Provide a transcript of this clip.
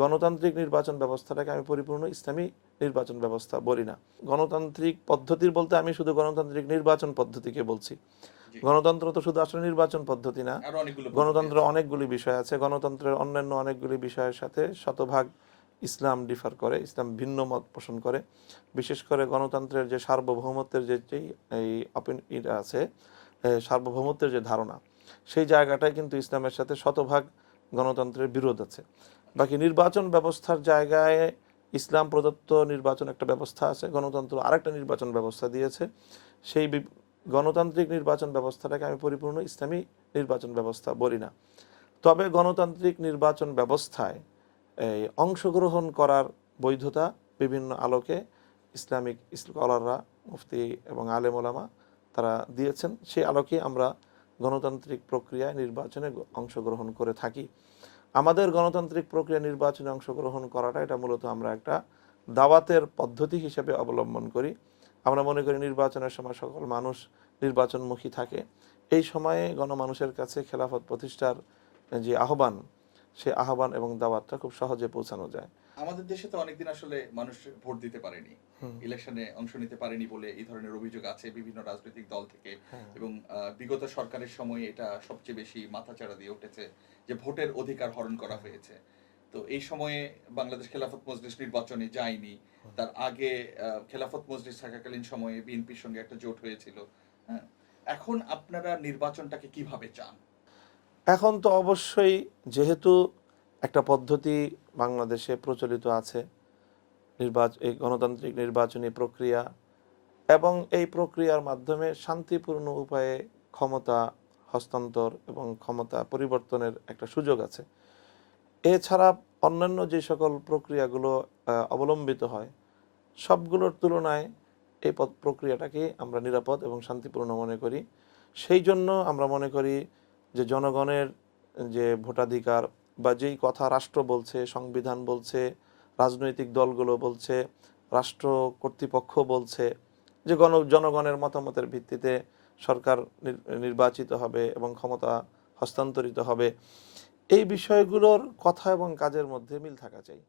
গণতান্ত্রিক নির্বাচন ব্যবস্থাটাকে আমি পরিপূর্ণ ইসলামী নির্বাচন ব্যবস্থা বলি না। গণতান্ত্রিক পদ্ধতির বলতে আমি শুধু গণতান্ত্রিক নির্বাচন পদ্ধতিকে বলছি। গণতন্ত্র তো শুধু আসলে নির্বাচন পদ্ধতি না, গণতন্ত্রের অনেকগুলি বিষয় আছে। গণতন্ত্রের অন্যান্য অনেকগুলি বিষয়ের সাথে শতভাগ ইসলাম ডিফার করে, ইসলাম ভিন্ন মত পোষণ করে। বিশেষ করে গণতন্ত্রের যে সার্বভৌমত্বের যেই এই এটা আছে, সার্বভৌমত্বের যে ধারণা, সেই জায়গাটায় কিন্তু ইসলামের সাথে শতভাগ গণতন্ত্রের বিরোধ আছে। বাকি নির্বাচন ব্যবস্থার জায়গায় ইসলাম প্রদত্ত নির্বাচন একটা ব্যবস্থা আছে, গণতন্ত্র আরেকটা নির্বাচন ব্যবস্থা দিয়েছে। সেই গণতান্ত্রিক নির্বাচন ব্যবস্থাটাকে আমি পরিপূর্ণ ইসলামী নির্বাচন ব্যবস্থা বলি না। তবে গণতান্ত্রিক নির্বাচন ব্যবস্থায় এই অংশগ্রহণ করার বৈধতা বিভিন্ন আলোকে ইসলামিক স্কলাররা, মুফতি এবং আলেম ওলামা তারা দিয়েছেন। সেই আলোকে আমরা গণতান্ত্রিক প্রক্রিয়ায় নির্বাচনে অংশগ্রহণ করে থাকি। আমাদের গণতান্ত্রিক প্রক্রিয়া নির্বাচনে অংশগ্রহণ করাটা এটা মূলত আমরা একটা দাওয়াতের পদ্ধতি হিসেবে অবলম্বন করি। আমরা মনে করি নির্বাচনের সময় সকল মানুষ নির্বাচনমুখী থাকে। এই সময়ে গণমানুষের কাছে খেলাফত প্রতিষ্ঠার যে আহ্বান, সে আহ্বান এবং দাওয়াতটা খুব সহজে পৌঁছানো যায়। আমাদের দেশে তো অনেকদিন আসলে মানুষ ভোট দিতে পারেনি, ইলেকশনে অংশ নিতে পারেনি বলে এই ধরনের অভিযোগ আছে বিভিন্ন রাজনৈতিক দল থেকে। এবং বিগত সরকারের সময় এটা সবচেয়ে বেশি মাথাচাড়া দিয়ে উঠেছে যে ভোটের অধিকার হরণ করা হয়েছে। তো এই সময়ে বাংলাদেশ খেলাফত মজলিস নির্বাচনে যায়নি। তার আগে খেলাফত মজলিস থাকাকালীন সময়ে বিএনপির সঙ্গে একটা জোট হয়েছিল। হ্যাঁ, এখন আপনারা নির্বাচনটাকে কিভাবে চান? এখন তো অবশ্যই, যেহেতু একটা পদ্ধতি বাংলাদেশে প্রচলিত আছে, এই গণতান্ত্রিক নির্বাচনী প্রক্রিয়া, এবং এই প্রক্রিয়ার মাধ্যমে শান্তিপূর্ণ উপায়ে ক্ষমতা হস্তান্তর এবং ক্ষমতা পরিবর্তনের একটা সুযোগ আছে। এছাড়া অন্যান্য যে সকল প্রক্রিয়াগুলো অবলম্বিত হয়, সবগুলোর তুলনায় এই প্রক্রিয়াটাকে আমরা নিরাপদ এবং শান্তিপূর্ণ মনে করি। সেই জন্য আমরা মনে করি যে জনগণের যে ভোটাধিকার বা যেই কথা রাষ্ট্র বলছে, সংবিধান বলছে, রাজনৈতিক দলগুলো বলছে, রাষ্ট্র কর্তৃপক্ষ বলছে যে জনগণের মতামতের ভিত্তিতে সরকার নির্বাচিত হবে এবং ক্ষমতা হস্তান্তরিত হবে, এই বিষয়গুলোর কথা এবং কাজের মধ্যে মিল থাকা চাই।